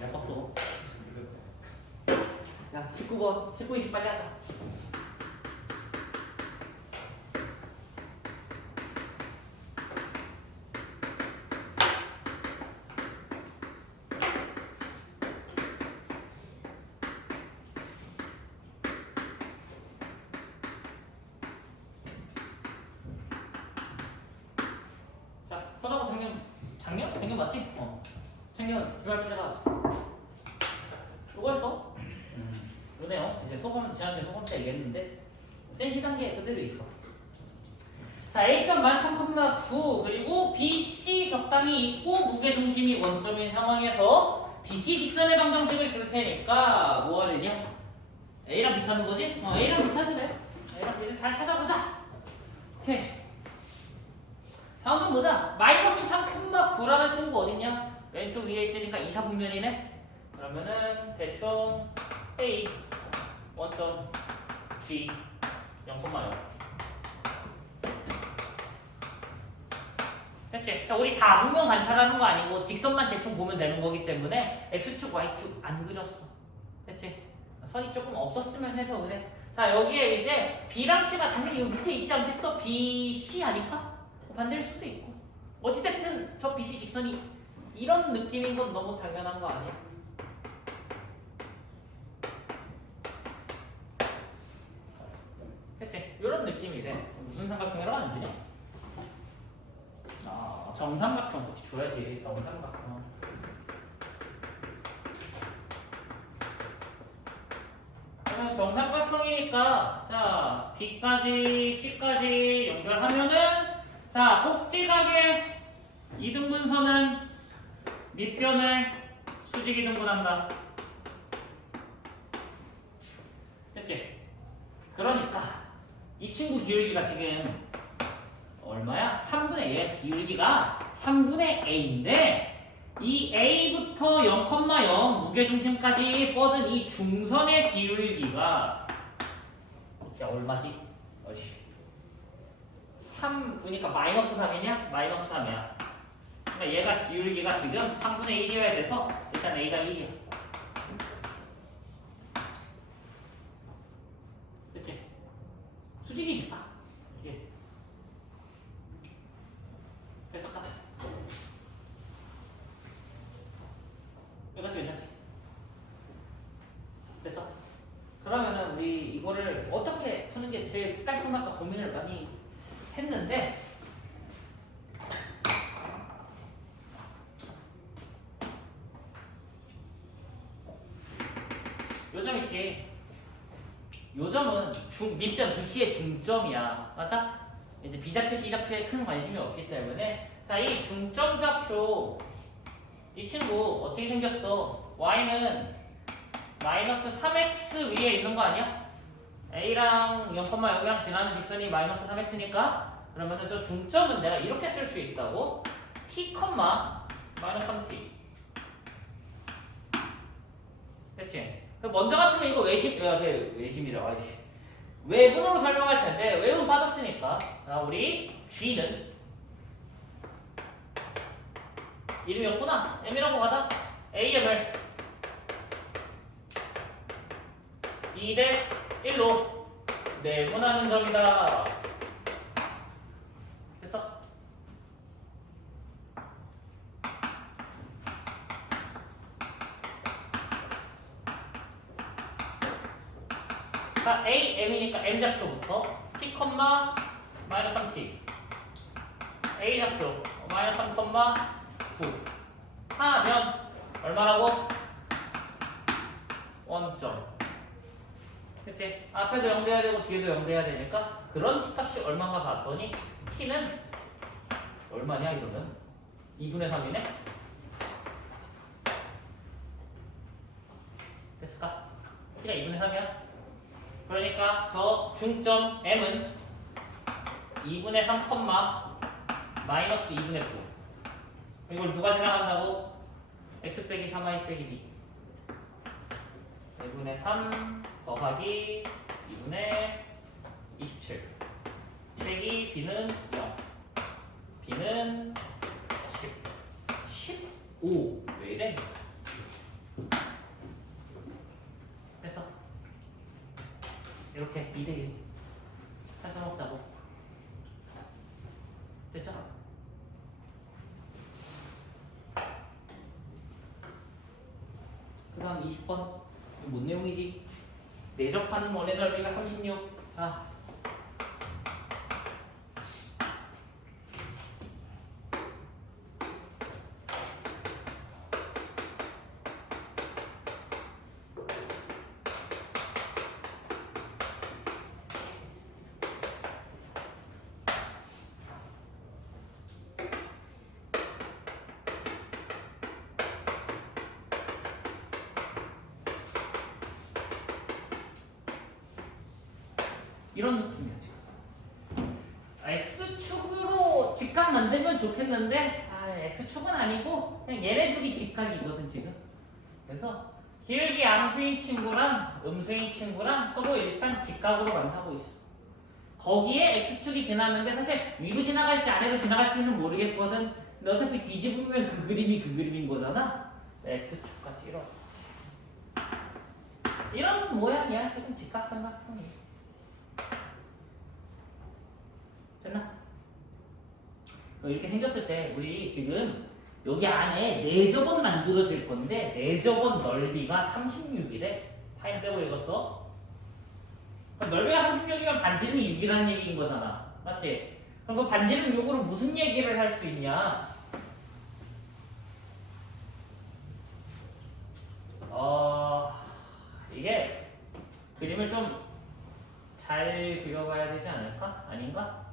내가 껐어. 야 19번 19, 20 빨리 하자. 자 선하고 작년 맞지? 작년 개발 문제가 이거였어. 그러네요. 이제 소감 지난주에 소감 때 얘기했는데 센 시단계 그대로 있어. 자 A점 만 3,9 그리고 BC 적당히 있고 무게 중심이 원점인 상황에서 BC 직선의 방정식을 줄 테니까 뭐 하려냐? A랑 B 찾는 거지? A랑 B 찾으래. A랑 B를 잘 찾아보자. 오케이. 다음은 보자. 마이너스 3,9라는 친구 어딨냐? 왼쪽 위에 있으니까 2, 4분면이네. 그러면은 대충 A 원점 G 0,0 그렇지? 자, 우리 4분면 관찰하는 거 아니고 직선만 대충 보면 되는 거기 때문에 X축, Y축 안 그렸어. 됐지? 선이 조금 없었으면 해서 그래. 자 여기에 이제 B랑 C가 당연히 여기 밑에 있지 않겠어? B, C 하니까 반대일 수도 있고 어찌됐든 저 BC 직선이 이런 느낌인 건 너무 당연한 거 아니야? 그치? 이런 느낌이래. 무슨 삼각형이라고 하는지냐? 정삼각형 그치 줘야지. 정삼각형. 그러면 정삼각형이니까 자 B까지 C까지 연결하면은 자 꼭지각의 이등분선은 밑변을 수직이등분한다. 됐지? 그러니까 이 친구 기울기가 지금 얼마야? 3분의 A. 기울기가 3분의 A인데 이 A부터 0,0 무게중심까지 뻗은 이 중선의 기울기가 얼마지? 어이씨. 3 9니까 마이너스 3이냐? 마이너스 3이야. 그러니까 얘가 기울기가 지금 3분의 1이어야 돼서 일단 A가 1이야. 그치? 수직이니까. 이게. 그래서 가자. 괜찮지? 됐어? 그러면은 우리 이거를 어떻게 푸는 게 제일 깔끔할까 고민을 많이 했는데 요점 있지? 요점은 밑변 BC의 중점이야. 맞아? 이제 B좌표, C좌표에 큰 관심이 없기 때문에 자, 이 중점좌표 이 친구 어떻게 생겼어? Y는 마이너스 3x 위에 있는 거 아니야? A랑 0,0이랑 지나는 직선이 마이너스 3x니까 그러면은 저 중점은 내가 이렇게 쓸 수 있다고 t, 마이너스 3t 됐지? 먼저 같으면 이거 외심이라 외분으로 설명할 텐데 외분 빠졌으니까 자 우리 G는 이름이 없구나. M이라고 가자. AM을 2대 1로 내분하는 점이다. 됐어? 자, A, M이니까 M좌표부터 T, 마이너스 3T A좌표 마이너스 3, 9 하면 얼마라고? 원점. 그치? 앞에도 0 돼야 되고 뒤에도 0 돼야 되니까 그런 T값이 얼마인가 봤더니 T는 얼마냐 이러면 2분의 3이네? 됐을까? T가 2분의 3이야? 그러니까 저 중점 M은 2분의 3, 마이너스 2분의 9 이걸 누가 지나간다고? x 빼기 3y 빼기 b 1분의 3 더하기 2분의 27 빼기 b는 0 b는 10 15 왜이래? 이렇게 2대1 해서 먹자고. 됐죠? 그 다음 20번. 이거 뭔 내용이지? 내접하는 원의 넓이가 36. 자, 이런 느낌이야 지금. X축으로 직각 만들면 좋겠는데 X축은 아니고 그냥 얘네 둘이 직각이거든 지금. 그래서 기울기 양수인 친구랑 음수인 친구랑 서로 일단 직각으로 만나고 있어. 거기에 X축이 지났는데 사실 위로 지나갈지 아래로 지나갈지는 모르겠거든. 근데 어차피 뒤집으면 그 그림이 그 그림인 거잖아. X축까지 이런 모양이야 지금 직각삼각형이. 됐나? 이렇게 생겼을 때 우리 지금 여기 안에 4접은 만들어질 건데 4접은 넓이가 36이래. 파인 빼고 읽었어? 그럼 넓이가 36이면 반지름이 6이라는 얘기인 거잖아. 맞지? 그럼 그 반지름 6으로 무슨 얘기를 할 수 있냐? 이게 그림을 좀 잘 그려봐야 되지 않을까? 아닌가?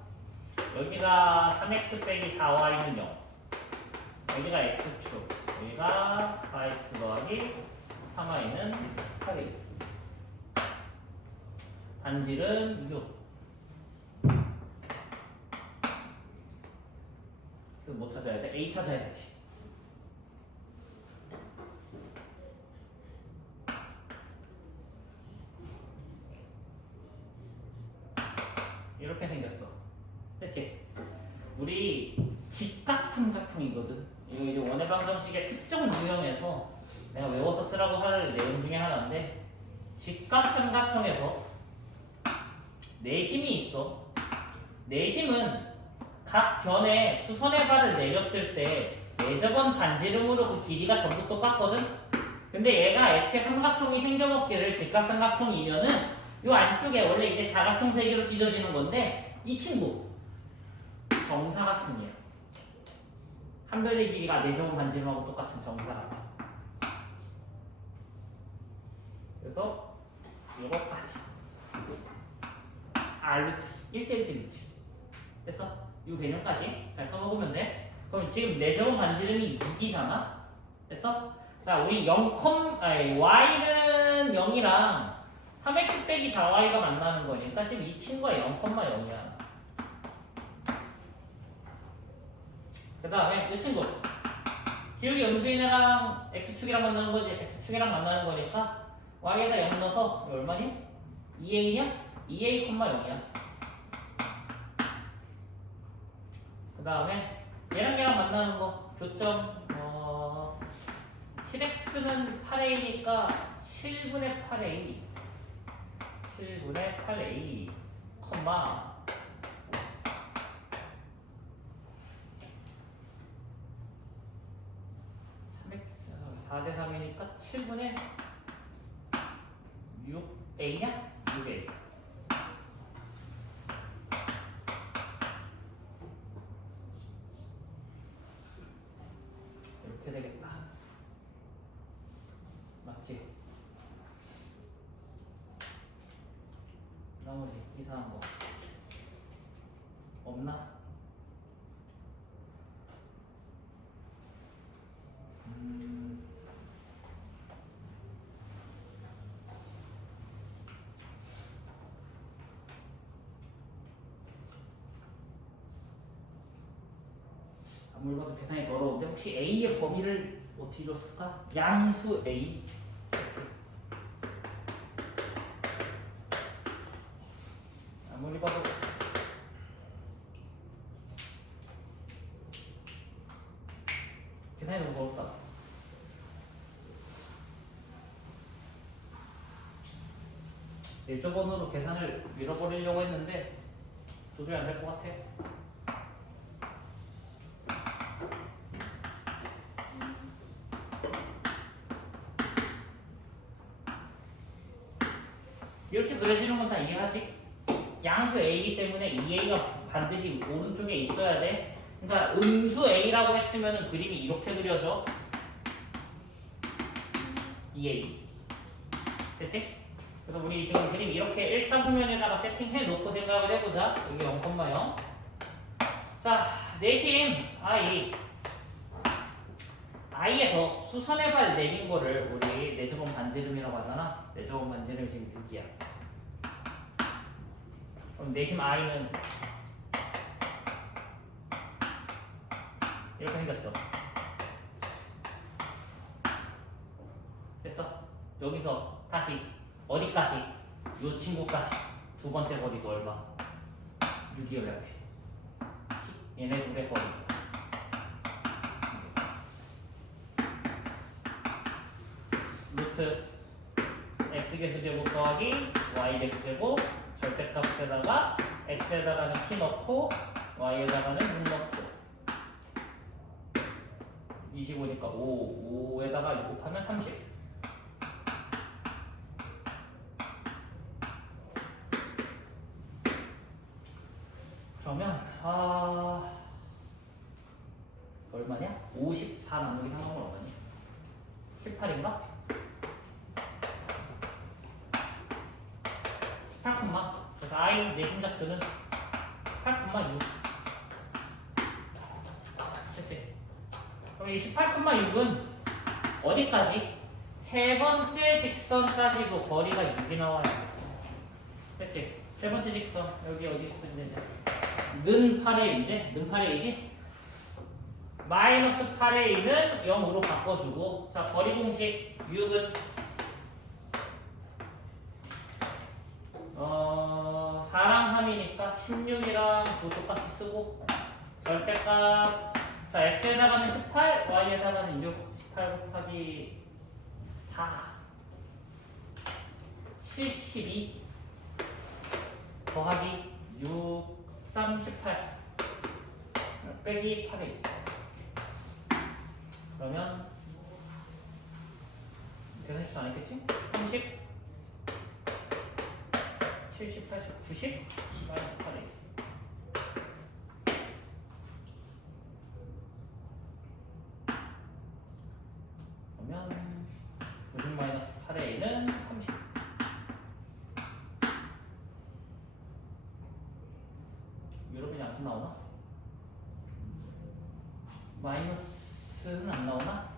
여기가 3x 빼기 4y는 0. 여기가 x축. 여기가 4x 더하기 3y는 8이. 반지름 6. 그럼 뭐 찾아야 돼? a 찾아야 되지. 이렇게 생겼어. 됐지? 우리 직각삼각형이거든. 이거 이제 원의 방정식의 특정 유형에서 내가 외워서 쓰라고 할 내용 중에 하나인데, 직각삼각형에서 내심이 있어. 내심은 각 변에 수선의 발을 내렸을 때 내접원 반지름으로 그 길이가 전부 똑같거든. 근데 얘가 애초에 삼각형이 생겨먹기를 직각삼각형이면은 요 안쪽에 원래 이제 사각형 세 개로 찢어지는 건데 이 친구 정사각형이야. 한 변의 길이가 내접원 반지름하고 똑같은 정사각형. 그래서 이거까지 R루트 1대1 루트 됐어? 이 개념까지 잘 써먹으면 돼. 그럼 지금 내접원 반지름이 6이잖아. 됐어? 자, 우리 y는 0이랑 3x 빼기 4y가 만나는 거니까 지금 이 친구가 0,0이야. 그 다음에 이 친구 기울기 음수인이랑 x축이랑 만나는 거지. x축이랑 만나는 거니까 y에다 0 넣어서 얼마니? 2a냐? 2a, 0이야. 그 다음에 얘랑 만나는 거 교점 7x는 8a니까 7분의 8a 7분의 8a 컴마 3x 4대 3이니까 7분의 6a냐? 6a 이렇게 되겠다. 맞지? 나머지 이상한 거 없나? 아무리 봐도 계산이 더러운데 혹시 A의 범위를 어떻게 줬을까? 양수 A 아무리 봐도 계산이 너무 어렵다. 내저번호로 계산을 밀어버리려고 했는데 도저히 안 될 것 같아. 이렇게 그려지는 건 다 이해하지? 양수 A이기 때문에 이 A가 반드시 오른쪽에 있어야 돼. 그러니까 음수 A라고 했으면 그림이 이렇게 그려져. 2A. 됐지? 그래서 우리 지금 그림 이렇게 1사분면에다가 세팅해 놓고 생각을 해보자. 여기 0,0. 자, 내심 I에서 수선의 발 내린 거를 우리 내저번 반지름이라고 하잖아. 내저번 반지름이 지금 6이야. 그럼 내심 I는 이렇게 생겼어. 됐어? 여기서 다시 어디까지? 요 친구까지 두 번째 거리도 얼마? 6이어야 돼. 얘네 둘의 거리. 루트 x개수제곱 더하기 y개수제곱 절대값에다가 x에다가는 t 넣고 y에다가는 6 넣고 25니까 5에다가 6 곱하면 30. 그러면 얼마냐? 54 나누기 3하면 얼마니? 18인가? 18콤마. 그래서 I 내심작들은 18,6. 됐지? 그럼 이 18,6은 어디까지? 세 번째 직선까지도 거리가 6이 나와요. 됐지? 세 번째 직선 여기 어디 있는데? 는 8의 2인데? 는 8의 2지? 마이너스 8의 2는 0으로 바꿔주고, 자 거리 공식 6은 4랑 3이니까 16이랑 9 똑같이 쓰고, 절대값 자 x에다가는 18, y에다가는 6, 18 곱하기 4 72 더하기 6, 3, 18 빼기 8의 2. 그러면 계산식 안 했겠지? 30 70, 80, 90 마이너스 8의 2. 그러면 90 마이너스 8의 2는 30. 여러분이 양수 나오나? 마이너스는 안 나오나?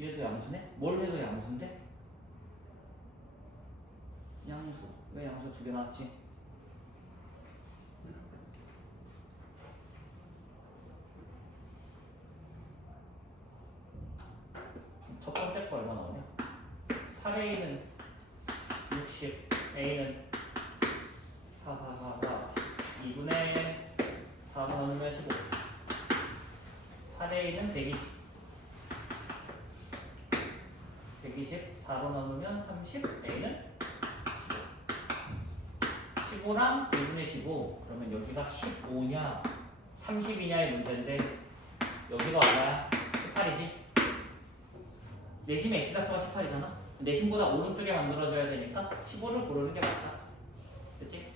얘도 양수네? 뭘 해도 양수인데? 양수. 왜 양수 두 개 나왔지? 첫 번째 거 얼마 나오냐? 8A는 60, A는 4, 4, 4, 4 2분의 4분 나누면 15 8A는 120 120 4로 나누면 30 A는 15 15랑 1분의 15 그러면 여기가 15냐 30이냐의 문제인데 여기가 얼마야? 18이지? 내심의 x좌표가 18이잖아? 내심보다 오른쪽에 만들어져야 되니까 15를 고르는 게 맞다. 됐지?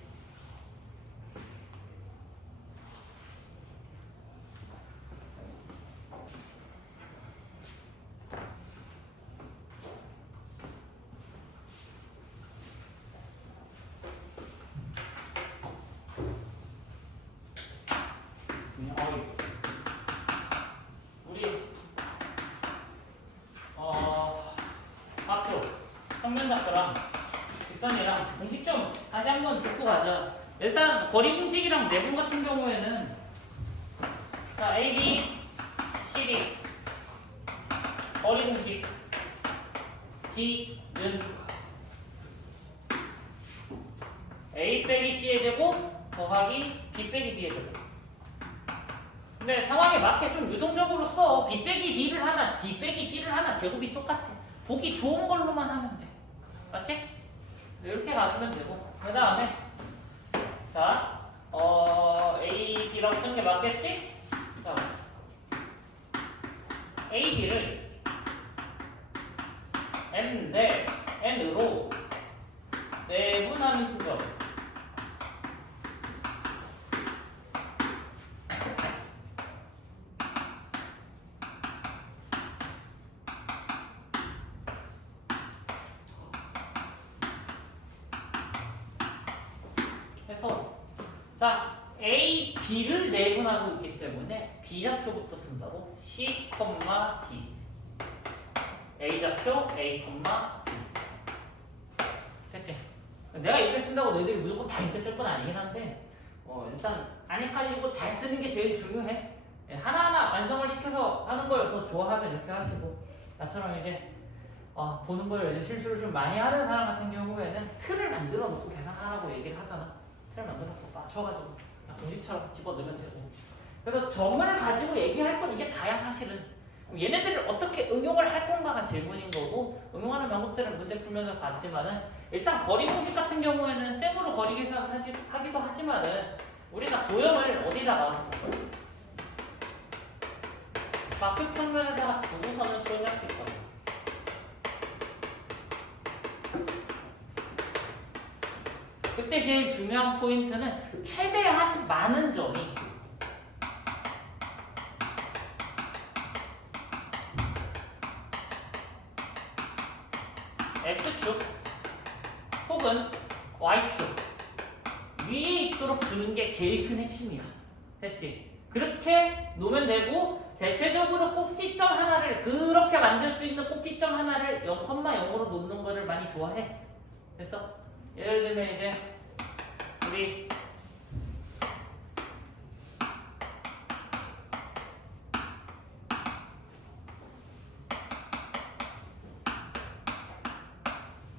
좌표, 평면좌표랑 직선이랑 공식 좀 다시 한번 짚고 가자. 일단 거리 공식이랑 내분 같은 경우에는 자 AB, CD 거리 공식 D는 A 빼기 C의 제곱 더하기 B 빼기 D의 제곱. 근데 상황에 맞게 좀 유동적으로 써. B 빼기 D를 하나, D 빼기 C를 하나, 제곱이 똑같아. 보기 좋은 걸로만 하면 돼. 맞지? 이렇게 가주면 되고. 그 다음에 자, A, B라고 쓰는 게 맞겠지? 자, A, B를 M 대 N으로 내분하는 수죠. 해서 자, A, B를 내분하고 있기 때문에 B좌표부터 쓴다고. C, D. A좌표, A, D. 됐지? 내가 이렇게 쓴다고 너희들이 무조건 다 이렇게 쓸 건 아니긴 한데 일단 안 헷갈리고 잘 쓰는 게 제일 중요해. 하나하나 완성을 시켜서 하는 걸 더 좋아하면 이렇게 하시고, 나처럼 이제 보는 걸 이제 실수를 좀 많이 하는 사람 같은 경우에는 틀을 만들어 놓고 계산하라고 얘기를 하잖아. 틀을 만들어 놓고 맞춰가지고 공식처럼 집어넣으면 되고. 그래서 점을 가지고 얘기할 건 이게 다야 사실은. 그럼 얘네들을 어떻게 응용을 할 건가가 질문인 거고, 응용하는 방법들은 문제 풀면서 봤지만은 일단 거리 공식 같은 경우에는 셈으로 거리 계산을 하기도 하지만은 우리가 도형을 어디다가 좌표 평면에다가 두고서는 표현할 수 있거든. 그때 제일 중요한 포인트는 최대한 많은 점이 X축 혹은 Y축 위에 있도록 주는 게 제일 큰 핵심이야. 됐지? 그렇게 놓으면 되고, 대체적으로 꼭지점 하나를 그렇게 만들 수 있는 꼭지점 하나를 0,0으로 놓는 거를 많이 좋아해. 됐어? 예를 들면 이제 우리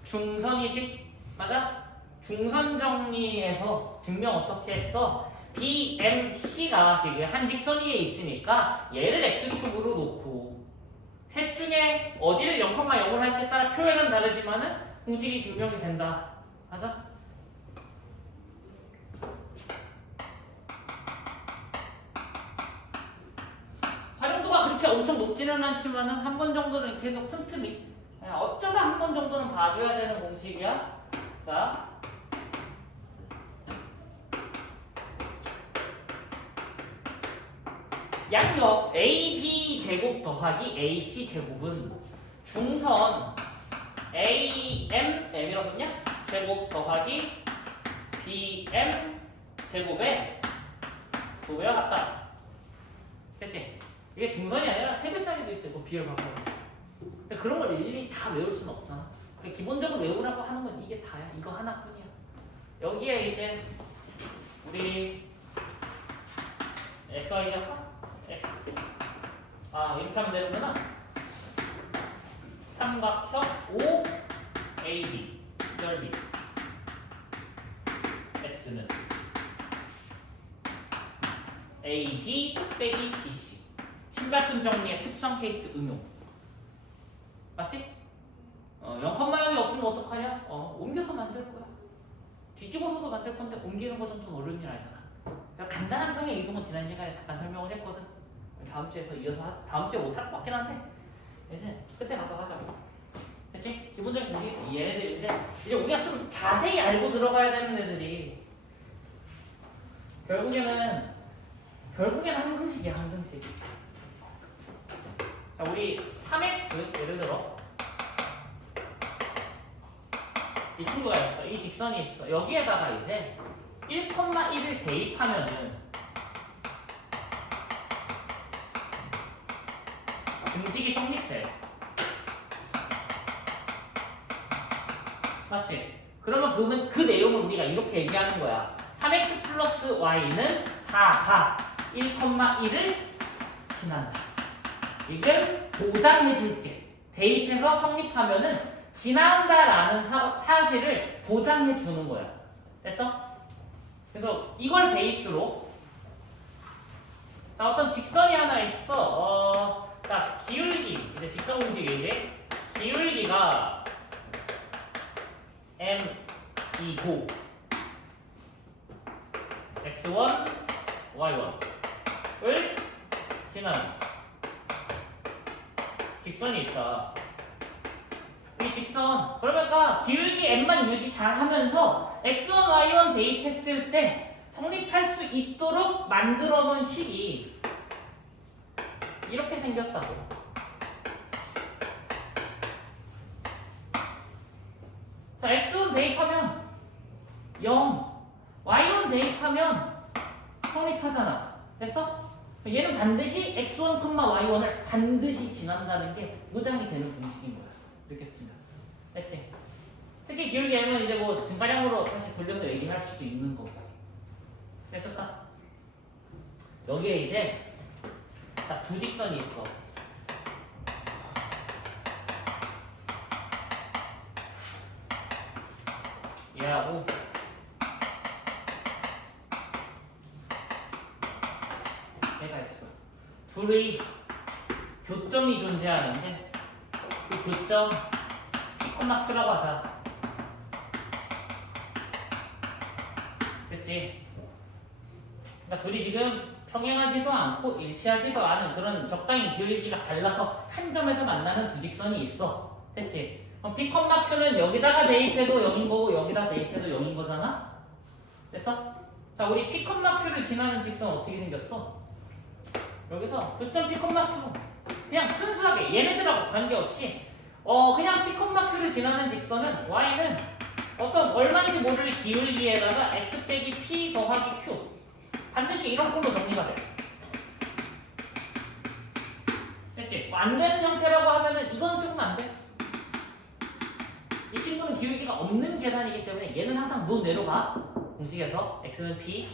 중선이지? 맞아? 중선 정리에서 증명 어떻게 했어? BMC가 지금 한 직선 위에 있으니까 얘를 X축으로 놓고 셋 중에 어디를 0,0을 할지에 따라 표현은 다르지만은 공식이 증명이 된다. 맞아? 활용도가 그렇게 엄청 높지는 않지만은 한 번 정도는 계속 틈틈이 어쩌다 한 번 정도는 봐줘야 되는 공식이야. 자, 양옆 AB 제곱 더하기 AC 제곱은 중선 AM이라고 썼냐? 제곱 더하기 BM 제곱의 두배와 같다. 됐지? 이게 중선이 아니라 3배짜리도 있어. 이거 비율 바꿔. 근데 그런 걸 일일이 다 외울 수는 없잖아. 기본적으로 외우라고 하는 건 이게 다야. 이거 하나뿐이야. 여기에 이제 우리 XY 할까? X. 이렇게 하면 되는구나. 삼각형 OAB 넓이 S는 AD 빼기 BC. 신발끈 정리의 특수한 케이스 응용. 맞지? 0,0이 없으면 어떡하냐? 옮겨서 만들 거야. 뒤집어서도 만들 건데 옮기는 거 정도는 어려운 일 아니잖아. 간단한 평의 이동은 지난 시간에 잠깐 설명을 했거든. 다음 주에 더 이어서 다음 주에 못할 것 같긴 한데 이제 그때 가서 하자고. 그치? 기본적인 공식이 얘네들인데 이제 우리가 좀 자세히 알고 들어가야 되는 애들이 결국에는 한등식이야. 한등식. 자, 우리 3x 예를 들어 이 친구가 있어. 이 직선이 있어. 여기에다가 이제 1,1을 대입하면은 등식이 성립해. 맞지? 그러면 그 내용을 우리가 이렇게 얘기하는 거야. 3x 플러스 y는 4가 1,1을 지난다. 이걸 보장해줄게. 대입해서 성립하면은 지난다라는 사실을 보장해주는 거야. 됐어? 그래서 이걸 베이스로 자, 어떤 직선이 하나 있어. 자, 기울기. 이제 직선 공식이지. 기울기가 m2고 x1, y1을 지나는 직선이 있다. 이 직선, 그러니까 기울기 m만 유지 잘 하면서 x1, y1 대입했을 때 성립할 수 있도록 만들어 놓은 식이 이렇게 생겼다고. 자, x1 대입하면 0, y1 대입하면 성립하잖아. 됐어? 얘는 반드시 x1, y1을 반드시 지난다는 게 무장이 되는 공식인 거야. 이렇게 쓰면. 됐지? 특히 기울기 m은 이제 뭐 증가량으로 다시 돌려서 얘기할 수도 있는 거고. 됐을까? 여기에 이제 자, 두 직선이 있어. 얘하고 얘가 있어. 둘의 교점이 존재하는데 그 교점 Q라고 하자. 그치? 그러니까 둘이 지금 평행하지도 않고 일치하지도 않은 그런 적당히 기울기가 달라서 한 점에서 만나는 두 직선이 있어. 됐지? 그럼 P(Q는 여기다가 대입해도 0인 거고 여기다 대입해도 0인 거잖아? 됐어? 자, 우리 P(Q를 지나는 직선 어떻게 생겼어? 여기서 교점 P(Q) 그냥 순수하게 얘네들하고 관계없이 그냥 P(Q를 지나는 직선은 y는 어떤 얼마인지 모를 기울기에다가 x 빼기 p 더하기 q 반드시 이런 꼴로 정리가 돼. 됐지? 안 되는 형태라고 하면은 이건 조금 안 돼. 이 친구는 기울기가 없는 계산이기 때문에 얘는 항상 논 내려가. 공식에서 x는 p.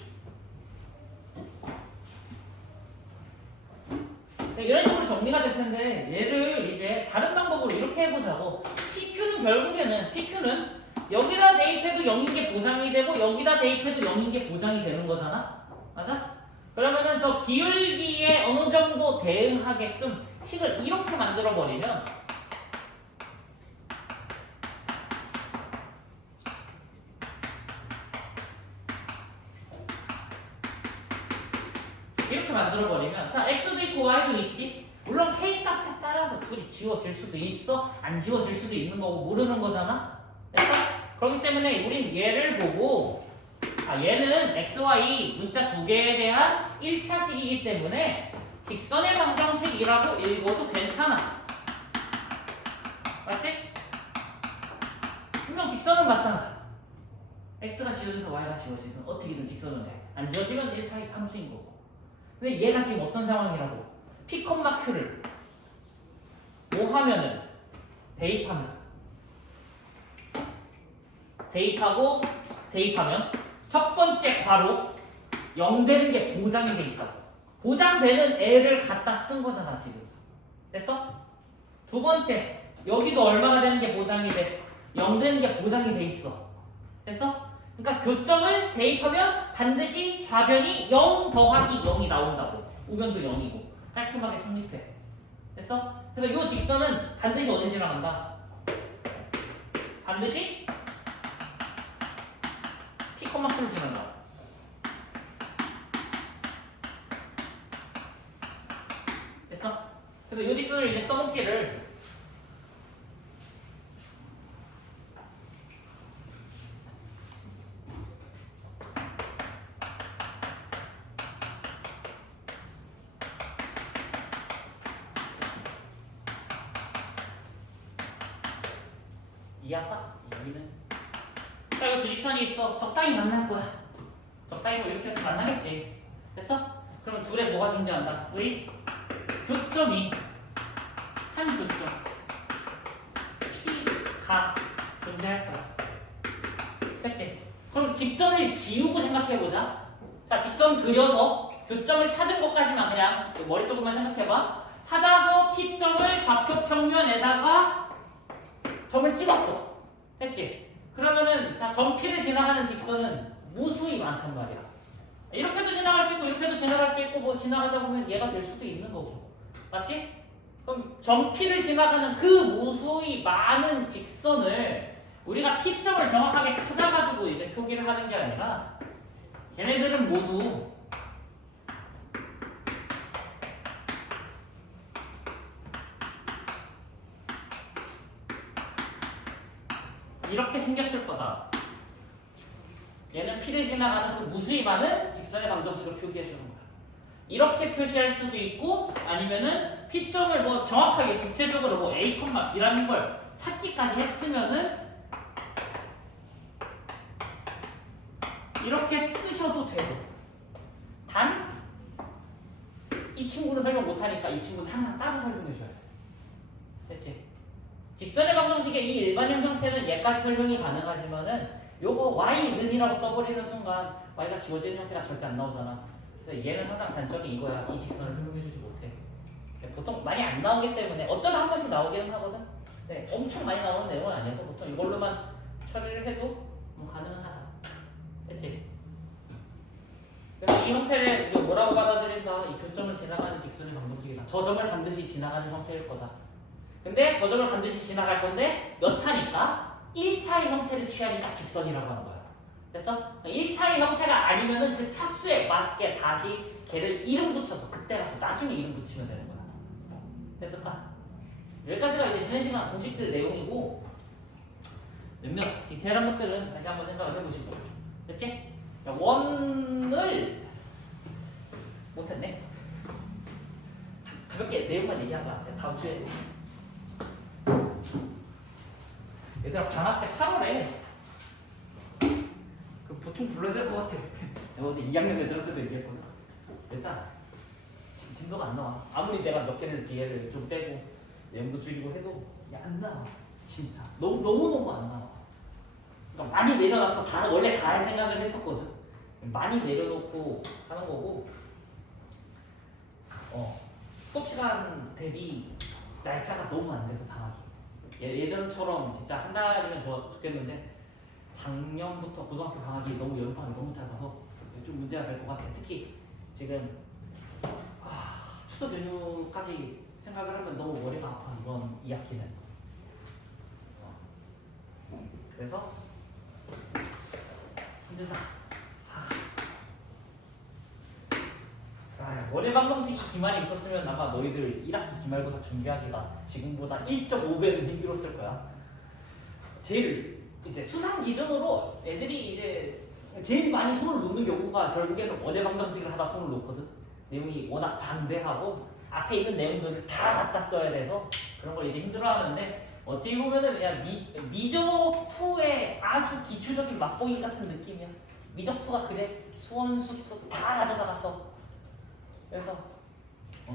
이런 식으로 정리가 될 텐데 얘를 이제 다른 방법으로 이렇게 해보자고. PQ는 결국에는 PQ는 여기다 대입해도 0인 게 보장이 되고 여기다 대입해도 0인 게 보장이 되는 거잖아? 맞아? 그러면은 저 기울기에 어느 정도 대응하게끔 식을 이렇게 만들어 버리면 자, x도 있고 y도 있지? 물론 k 값에 따라서 둘이 지워질 수도 있어, 안 지워질 수도 있는 거고 모르는 거잖아? 됐어? 그렇기 때문에 우린 얘를 보고 얘는 x, y 문자 두 개에 대한 1차식이기 때문에 직선의 방정식이라고 읽어도 괜찮아. 맞지? 분명 직선은 맞잖아. x가 지워지든 y가 지워지든 어떻게든 직선은 돼. 안 지워지면 1차식 함수인 거고. 근데 얘가 지금 어떤 상황이라고? P(Q를 뭐 하면은 대입하고 대입하면 첫 번째 괄호 0 되는 게 보장이 돼 있다. 보장되는 애를 갖다 쓴 거잖아 지금. 됐어? 두 번째 여기도 얼마가 되는 게 보장이 돼? 0 되는 게 보장이 돼 있어. 됐어? 그러니까 교점을 대입하면 반드시 좌변이 0 더하기 0이 나온다고. 우변도 0이고 깔끔하게 성립해. 됐어? 그래서 이 직선은 반드시 어디 지나간다? 반드시 P(Q를 지나간다. 됐어? 그래서 이 직선을 이제 써먹기를 이해할까? 여기는 자, 이거 두 직선이 있어. 적당히 만날 거야. 적당히 뭐 이렇게 만나겠지. 됐어? 그럼 둘에 뭐가 존재한다? 의 교점이 한 교점 P가 존재할 거야. 됐지? 그럼 직선을 지우고 생각해보자. 자, 직선 그려서 교점을 찾은 것까지만 그냥 머릿속으로만 생각해봐. 찾아서 P점을 좌표 평면에다가 점을 찍었어. 됐지? 그러면은 자, 점 P를 지나가는 직선은 무수히 많단 말이야. 이렇게도 지나갈 수 있고 이렇게도 지나갈 수 있고 뭐 지나가다 보면 얘가 될 수도 있는 거고. 맞지? 그럼 점 P를 지나가는 그 무수히 많은 직선을 우리가 P점을 정확하게 찾아가지고 이제 표기를 하는 게 아니라 걔네들은 모두 이렇게 생겼을 거다. 얘는 P를 지나가는 그 무수히 많은 직선의 방정식을 표기해 주는 거야. 이렇게 표시할 수도 있고 아니면은 P점을 뭐 정확하게 구체적으로 뭐 A, B라는 걸 찾기까지 했으면은 이렇게 쓰셔도 되고 단 이 친구는 설명 못하니까 이 친구는 항상 따로 설명해 줘야 돼. 됐지? 직선의 방정식의 이 일반형 형태는 얘까지 설명이 가능하지만은 요거 y는이라고 써버리는 순간 y가 지워지는 형태가 절대 안 나오잖아. 그래서 얘는 항상 단점이 이거야. 이 직선을 설명해주지 못해. 보통 많이 안 나오기 때문에 어쩌다 한 번씩 나오기는 하거든. 네, 엄청 많이 나오는 내용은 아니어서 보통 이걸로만 처리를 해도 뭐 가능은 하다. 됐지? 그래서 이 형태를 우리가 뭐라고 받아들인다? 이 교점을 지나가는 직선의 방정식이다. 저 점을 반드시 지나가는 형태일 거다. 근데 저 점을 반드시 지나갈 건데 몇 차니까? 1차의 형태를 취하니까 직선이라고 하는 거야. 그래서 1차의 형태가 아니면은 그 차수에 맞게 다시 걔를 이름 붙여서 그때 가서 나중에 이름 붙이면 되는 거야. 됐을까? 여기까지가 이제 지난 시간 공식들 내용이고 몇몇 디테일한 것들은 다시 한번 생각을 해보시고. 됐지? 원을 못했네. 가볍게 내용만 얘기하자. 다음 주에 얘들아 방학 때 8월에 그 보충 불러야 될 것 같아. 내가 어제 2학년 애들한테도 얘기했거든. 일단 지금 진도가 안 나와. 아무리 내가 몇 개를 뒤에를 좀 빼고 내용도 줄이고 해도 안 나와. 진짜 너무 안 나와. 그러니까 많이 내려놨어. 다 원래 다 할 생각을 했었거든. 많이 내려놓고 하는 거고. 수업 시간 대비 날짜가 너무 안 돼서 방학이. 예전처럼 진짜 한 달이면 좋겠는데 작년부터 고등학교 방학이 너무 여름 방학이 너무 짧아서 좀 문제가 될 것 같아. 특히 지금 추석 연휴까지 생각을 하면 너무 머리가 아파 이번 2학기는. 그래서 힘들다. 월요 방정식이 기말에 있었으면 아마 너희들 1학기 기말고사 준비하기가 지금보다 1.5배는 힘들었을 거야. 제일 이제 수상 기준으로 애들이 이제 제일 많이 손을 놓는 경우가 결국에는 원의 방정식을 하다 손을 놓거든. 내용이 워낙 방대하고 앞에 있는 내용들을 다 갖다 써야 돼서 그런 걸 이제 힘들어하는데 어떻게 보면은 그냥 미저2의 아주 기초적인 맛보기 같은 느낌이야. 미적2가 그래. 수원, 수투 다 가져다가 써. 그래서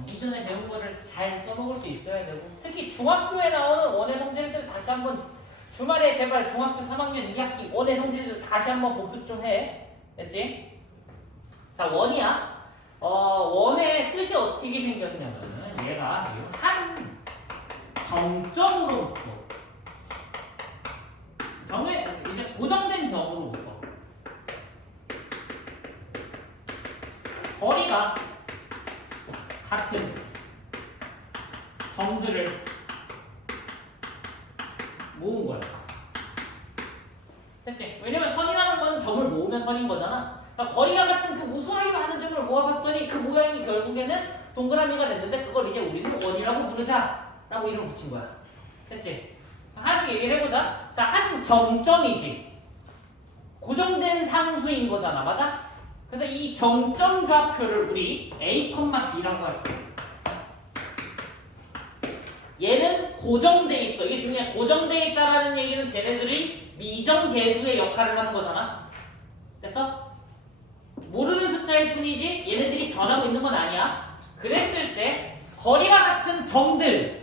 이전에 배운 거를 잘 써먹을 수 있어야 되고 특히 중학교에 나오는 원의 성질들 다시 한번 주말에 제발 중학교 3학년 2학기 원의 성질들 다시 한번 복습 좀 해. 됐지? 자, 원이야. 원의 뜻이 어떻게 생겼냐면은 얘가 한 정점으로부터 이제 고정된 점으로부터 거리가 같은 점들을 모은 거야. 됐지? 왜냐면 선이라는 건 점을 모으면 선인 거잖아. 그러니까 거리가 같은 그 무수히 많은 점을 모아봤더니 그 모양이 결국에는 동그라미가 됐는데 그걸 이제 우리는 원이라고 부르자 라고 이름 붙인 거야. 됐지? 하나씩 얘기를 해보자. 자, 한 정점이지. 고정된 상수인 거잖아. 맞아? 그래서 이 정점 좌표를 우리 A, B라고 할 거야. 얘는 고정돼 있어. 이게 중요해. 고정돼 있다라는 얘기는 쟤네들이 미정계수의 역할을 하는 거잖아. 됐어? 모르는 숫자일 뿐이지 얘네들이 변하고 있는 건 아니야. 그랬을 때 거리가 같은 점들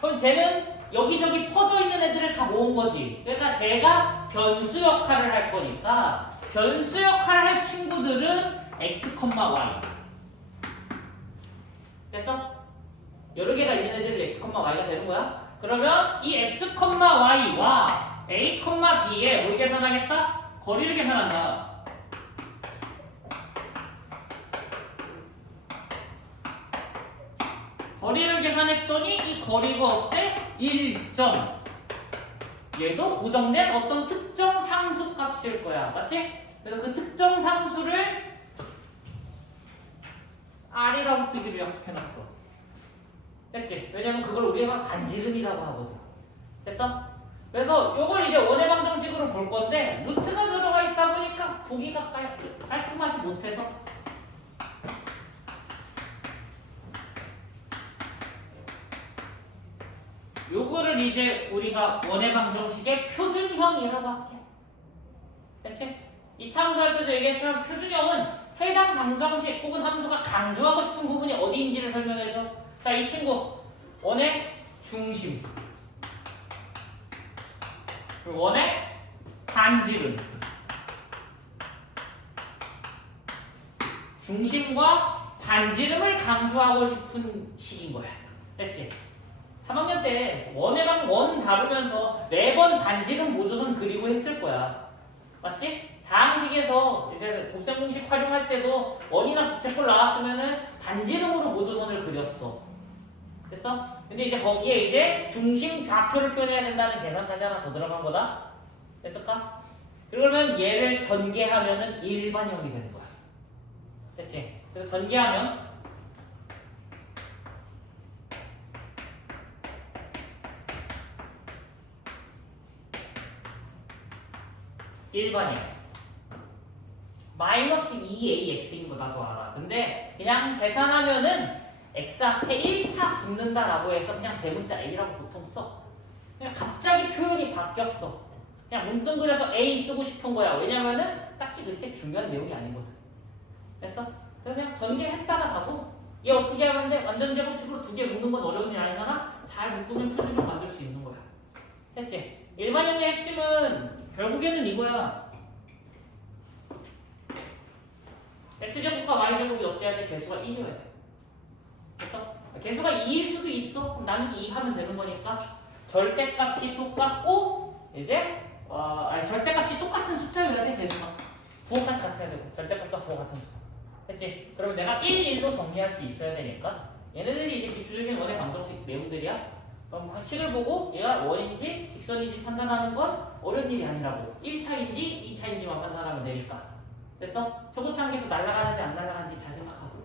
그럼 쟤는 여기저기 퍼져 있는 애들을 다 모은 거지. 그러니까 쟤가 변수 역할을 할 거니까 변수 역할을 할 친구들은 x, y. 됐어? 여러 개가 있는 애들이 x, y가 되는 거야. 그러면 이 x, y와 a, b에 뭘 계산하겠다? 거리를 계산한다. 거리를 계산했더니 이 거리가 어때? 1점. 얘도 고정된 어떤 특정 상수 값일 거야. 맞지? 그래서 그 특정 상수를 R이라고 쓰기로 약속해놨어. 됐지? 왜냐면 그걸 우리가 반지름이라고 하거든. 됐어? 그래서 요걸 이제 원의 방정식으로 볼 건데 루트가 들어가 있다 보니까 보기가 깔끔하지 못해서 요거를 이제 우리가 원의 방정식의 표준형이라고 할게. 됐지? 이 참조할 때도 얘기했지만 표준형은 해당 방정식 혹은 함수가 강조하고 싶은 부분이 어디인지를 설명해줘. 자, 이 친구 원의 중심, 그리고 원의 반지름, 중심과 반지름을 강조하고 싶은 식인 거야. 됐지? 3학년 때 원 다루면서 매번 반지름 보조선 그리고 했을 거야. 맞지? 다항식에서 이제 곱셈 공식 활용할 때도 원이나 부채꼴 나왔으면은 반지름으로 보조선을 그렸어. 됐어? 근데 이제 거기에 이제 중심 좌표를 표현해야 된다는 계산까지 하나 더 들어간 거다. 됐을까? 그러면 얘를 전개하면은 일반형이 되는 거야. 됐지? 그래서 전개하면 일반형 마이너스 2ax인 거 나도 알아. 근데 그냥 계산하면은 x 앞에 1차 붙는다라고 해서 그냥 대문자 a라고 보통 써. 그냥 갑자기 표현이 바뀌었어. 그냥 뭉뚱그려서 a 쓰고 싶은 거야. 왜냐면은 딱히 그렇게 중요한 내용이 아니거든. 됐어? 그래서 그냥 전개했다가 가고 얘 어떻게 하면 돼? 완전 제곱식으로 두 개 묶는 건 어려운 일 아니잖아? 잘 묶으면 표준형 만들 수 있는 거야. 됐지? 일반형의 핵심은 결국에는 이거야. x제곱과 y제곱이 어떻게 해야 돼? 개수가 1이어야 돼. 됐어? 개수가 2일 수도 있어. 그럼 나는 2 하면 되는 거니까 절대값이 똑같고 이제 절대값이 똑같은 숫자여야 돼. 개수가 부호까지 같아야 되고 절대값과 부호 같은 숫자. 됐지? 그러면 내가 1, 1로 정리할 수 있어야 되니까 얘네들이 이제 기초적인 원의 방정식 내용들이야. 그럼 식을 보고 얘가 원인지 직선인지 판단하는 건 어려운 일이 아니라고. 1차인지 2차인지만 판단하면 되니까. 됐어? 초고차 한계수 날아가는지 안 날아가는지 잘 생각하고.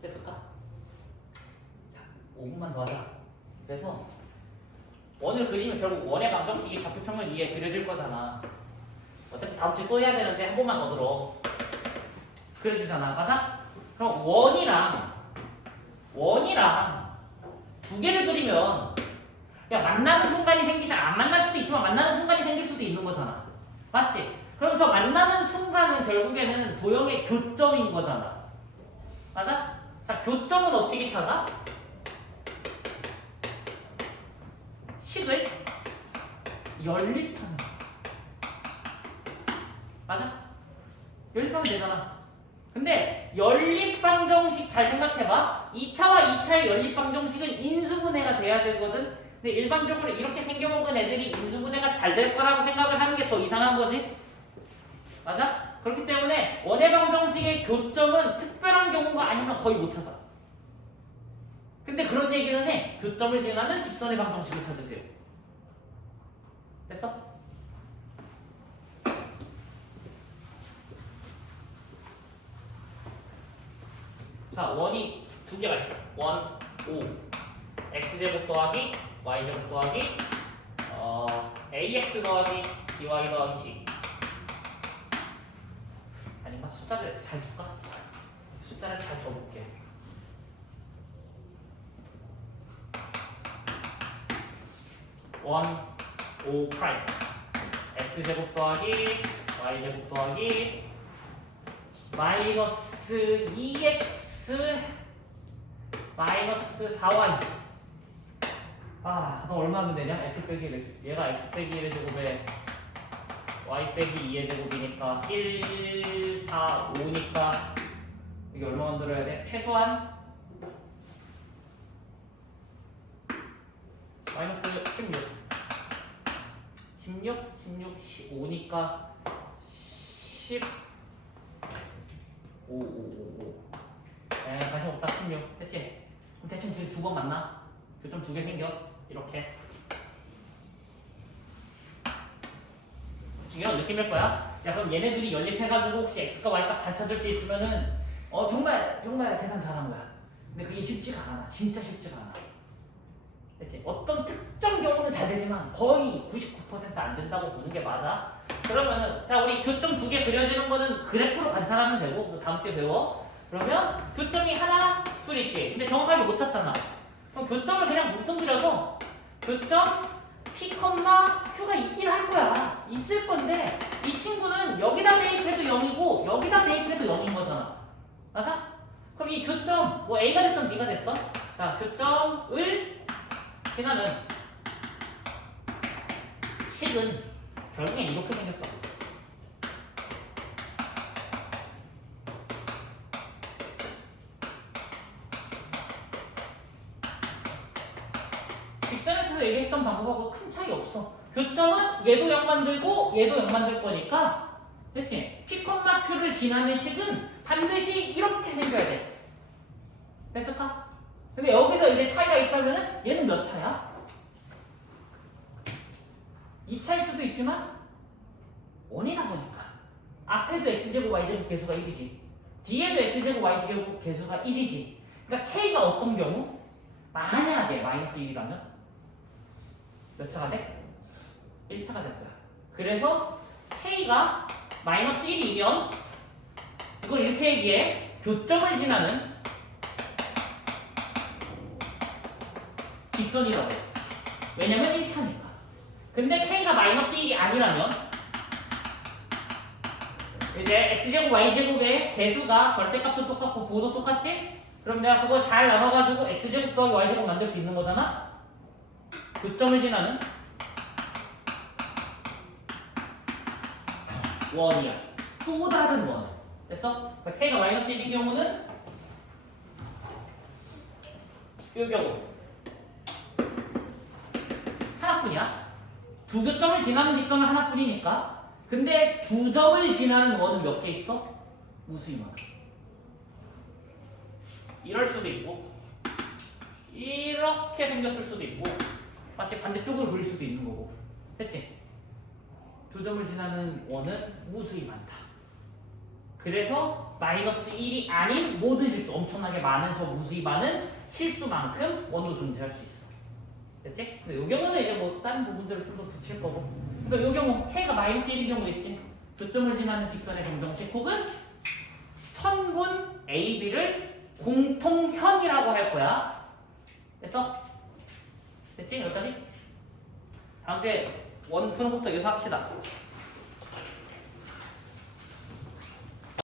됐을까? 5분만 더 하자. 그래서 원을 그리면 결국 원의 방정식이 좌표평면 위에 그려질 거잖아. 어차피 다음 주에 또 해야 되는데 한 번만 더 들어. 그려지잖아. 맞아? 그럼 원이랑 두 개를 그리면 그냥 만나는 순간이 생기잖아. 안 만날 수도 있지만 만나는 순간이 생길 수도 있는 거잖아. 맞지? 그럼 저 만나는 순간은 결국에는 도형의 교점인 거잖아. 맞아? 자, 교점은 어떻게 찾아? 식을 연립하면. 맞아? 연립하면 되잖아. 근데 연립방정식 잘 생각해봐. 2차와 2차의 연립방정식은 인수분해가 돼야 되거든. 근데 일반적으로 이렇게 생겨먹은 애들이 인수분해가 잘 될 거라고 생각을 하는 게 더 이상한 거지. 맞아? 그렇기 때문에 원의 방정식의 교점은 특별한 경우가 아니면 거의 못 찾아. 근데 그런 얘기는 해. 교점을 지나는 직선의 방정식을 찾으세요. 됐어? 자, 원이 두 개가 있어. 원, 5. x제곱 더하기 y제곱 더하기 ax 더하기 by 더하기 c. 아닌가? 숫자를 잘 줄까? 숫자를 잘 줘볼게. 원, 5 프라임. x제곱 더하기 y제곱 더하기 마이너스 2x 마이너스 4y. 아, 그럼 얼마 하면 되냐? x 빼기 1, 얘가 x 빼기 1의 제곱에 y 빼기 2의 제곱이니까 1, 4, 5니까 이게 얼마 만들어야 돼? 최소한 마이너스 16 15니까 10 5 5 5 5 관심 없다. 16 됐지? 그럼 대충 지금 2번 맞나? 교점 2개 생겨. 이렇게. 중요한 느낌일 거야. 야 그럼 얘네들이 연립해가지고 혹시 x과 y 값 잘 찾을 수 있으면은 정말 계산 잘한 거야. 근데 그게 쉽지가 않아. 진짜 쉽지가 않아. 됐지? 어떤 특정 경우는 잘 되지만 거의 99%안 된다고 보는 게 맞아. 그러면은 자 우리 교점 2개 그려지는 거는 그래프로 관찰하면 되고 다음 주에 배워. 그러면 교점이 하나, 둘 있지. 근데 정확하게 못 찾잖아. 그럼 교점을 그냥 뭉뚱그려서 교점 P, Q가 있긴 할 거야. 있을 건데 이 친구는 여기다 대입해도 0이고 여기다 대입해도 0인 거잖아. 맞아? 그럼 이 교점 뭐 A가 됐던 B가 됐던 자 교점을 지나는 식은 결국엔 이렇게 생겼다고. 직선에서 얘기했던 방법하고 큰 차이 없어. 교점은 얘도 0 만들고 얘도 0 만들 거니까 그렇지? P, Q를 지나는 식은 반드시 이렇게 생겨야 돼. 됐을까? 근데 여기서 이제 차이가 있다면은 얘는 몇 차야? 2차일 수도 있지만 1이다 보니까 앞에도 x제곱 y제곱 개수가 1이지 뒤에도 x제곱 y제곱 개수가 1이지. 그러니까 k가 어떤 경우? 만약에 마이너스 1이라면 몇 차가 돼? 1차가 될 거야. 그래서 k가 마이너스 1이면 이걸 이렇게 얘기해. 교점을 지나는 직선이라고 해. 왜냐면 1차니까. 근데 k가 마이너스 1이 아니라면 이제 x제곱 y제곱의 개수가 절대값도 똑같고 부호도 똑같지? 그럼 내가 그거 잘 나눠가지고 x제곱 더하기 y제곱 만들 수 있는 거잖아? 교점을 지나는 원이야. 또 다른 원. 됐어? k가 마이너스 1인 경우는 이 경우 하나뿐이야. 두 교점을 지나는 직선은 하나뿐이니까. 근데 두 점을 지나는 원은 몇 개 있어? 무수히 많아. 이럴 수도 있고 이렇게 생겼을 수도 있고 마치 반대쪽으로 그릴 수도 있는 거고. 됐지? 두 점을 지나는 원은 무수히 많다. 그래서 마이너스 1이 아닌 모든 실수, 엄청나게 많은 저 무수히 많은 실수만큼 원도 존재할 수 있어. 됐지? 그래서 이 경우는 이제 뭐 다른 부분들을 좀 더 붙일 거고. 그래서 이 경우 k가 마이너스 1인 경우 있지. 교점을 지나는 직선의 방정식 혹은 선분 AB를 공통현이라고 할 거야. 됐어? 됐지? 여기까지? 다음 주에 원 푸는 것부터 여기서 합시다.